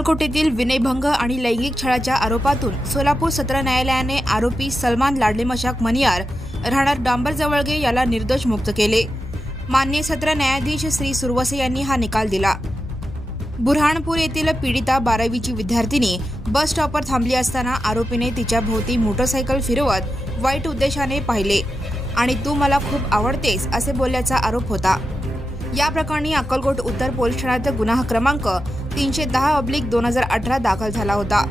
अक्कलकोट येथील विनयभंग आणि लैंगिक छळाच्या आरोपातून सोलापूर सत्र न्यायालयाने आरोपी सलमान लाडले मशाक मनियार राहणार डांबर जवळगे याला निर्दोष मुक्त केले। माननीय सत्र न्यायाधीश श्री सुरवसे यांनी हा निकाल दिला। बुरहानपूर येथील पीडिता 12वीची विद्यार्थिनी बस स्टॉपवर थांबली असताना आरोपीने तिच्या भोवती मोटरसायकल फिरवत वाईट उद्देशाने पाहिले आणि तू मला खूप आवडतेस असे बोलल्याचा आरोप होता। या प्रकरणी अक्कलकोट उत्तर पोलीस ठाण्यात गुन्हा क्रमांक 310/2018 दाखल झाला होता।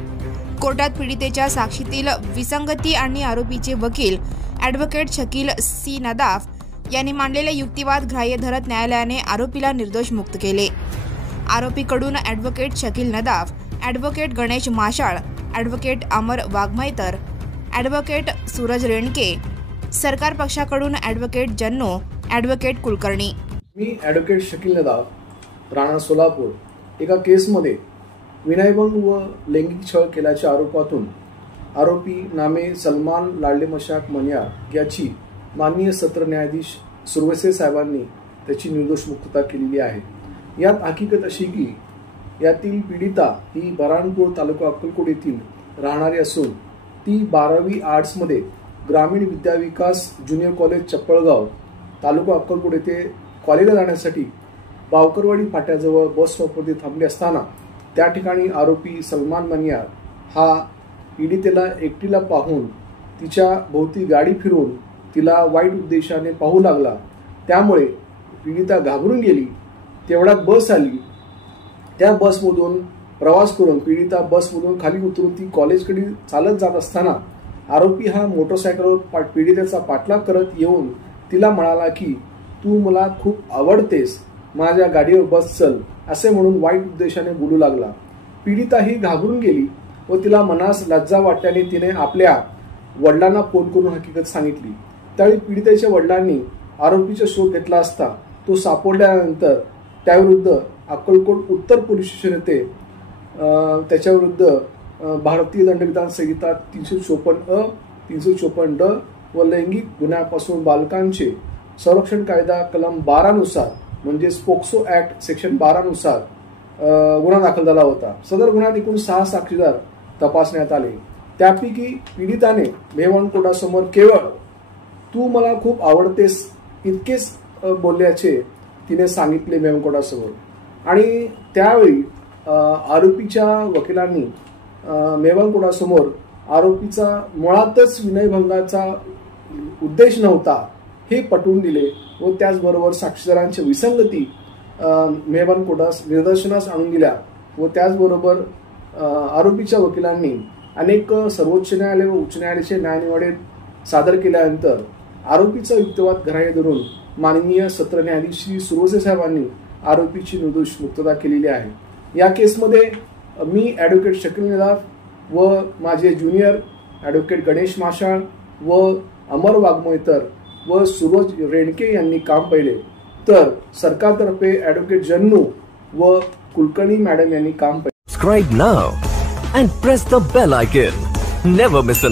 कोर्टात पीडितेच्या साक्षीतील विसंगती आणि आरोपीचे वकील ॲडव्होकेट शकील सी नदाफ यांनी मांडलेले युक्तिवाद ग्राह्य धरत न्यायालयाने आरोपीला निर्दोष मुक्त केले। आरोपीकडून advocate Shakeel Nadaf, advocate Ganesh Mashal, advocate Amar Waghmaitar, advocate Suraj Renke, सरकार पक्षाकडून ॲडव्होकेट जन्नो, ॲडव्होकेट कुलकर्णी। मी ॲडव्होकेट शकील नदाफ राणा सोलापूर एका केसमध्ये विनयभंग व लैंगिक छळ केल्याच्या आरोपातून आरोपी नामे सलमान लाडले मशाक मनियार याची माननीय सत्र न्यायाधीश सुरवसे साहेबांनी त्याची निर्दोष मुक्तता केलेली आहे। यात हकीकत अशी की यातील पीडिता ही बऱ्हाणपूर तालुका अक्कलकोट येथील राहणारी असून ती 12वी आर्ट्समध्ये ग्रामीण विद्याविकास ज्युनियर कॉलेज चप्पळगाव तालुका अक्कलकोट येथे कॉलेजला जाण्यासाठी बावकरवाडी फाट्याजवळ बस स्टॉपवरती थांबली असताना त्या ठिकाणी आरोपी सलमान मनियार हा पीडितेला एकटीला पाहून तिच्या भोवती गाडी फिरवून तिला वाईट उद्देशाने पाहू लागला। त्यामुळे पीडिता घाबरून गेली। तेवढ्यात बस आली। त्या बसमधून प्रवास करून पीडिता बसमधून खाली उतरून ती कॉलेजकडे चालत जात असताना आरोपी हा मोटरसायकलवर पीडितेचा पाठलाग करत येऊन तिला म्हणाला की तू मला खूप आवडतेस, माझ्या गाडीवर बस चल असे म्हणून वाईट उद्देशाने बोलू लागला। पीडिता ही घाबरून गेली व तिला मनास लज्जा वाटल्याने तिने आपल्या वडिलांना फोन करून हकीकत सांगितली। त्यावेळी पीडितेच्या वडिलांनी आरोपीचा शोध घेतला असता तो सापडल्यानंतर त्याविरुद्ध अक्कलकोट उत्तर पोलीस स्टेशन येथे त्याच्याविरुद्ध भारतीय दंडविधान संहिता 354 354 व लैंगिक गुन्ह्यापासून बालकांचे संरक्षण कायदा कलम 12 नुसार म्हणजे पोक्सो ऍक्ट सेक्शन 12 नुसार गुन्हा दाखल झाला होता। सदर गुन्ह्यात एकूण 6 साक्षीदार तपासण्यात आले। त्यापैकी पीडिताने मेवाड कोर्टासमोर केवळ तू मला खूप आवडतेस इतकेच बोलल्याचे तिने सांगितले मेवाड कोर्टासमोर। आणि त्यावेळी आरोपीच्या वकिलांनी मेवाड कोर्टासमोर आरोपीचा मुळातच विनयभंगाचा उद्देश नव्हता हे पटवून दिले व त्याचबरोबर साक्षीदारांची विसंगती मेवाड कोर्टास निदर्शनास आणून दिल्या व त्याचबरोबर आरोपीच्या वकिलांनी अनेक सर्वोच्च न्यायालय व उच्च न्यायालयाचे न्यायनिवाडे सादर केल्यानंतर आरोपीचा युक्तिवाद ग्राह्य धरून माननीय सत्र न्यायाधीश श्री सुरवसे साहेबांनी आरोपीची निर्दोष मुक्तता केलेली आहे। या केसमध्ये मी ॲडव्होकेट शकील नदाफ व माझे ज्युनियर ॲडव्होकेट गणेश माशाळ व अमर वाघमैतर व सूरज रेणके यांनी काम पाहिले, तर सरकारतर्फे ॲडव्होकेट जन्नू व कुलकर्णी मॅडम यांनी काम पाहिले। Subscribe now and press the bell icon. Never miss an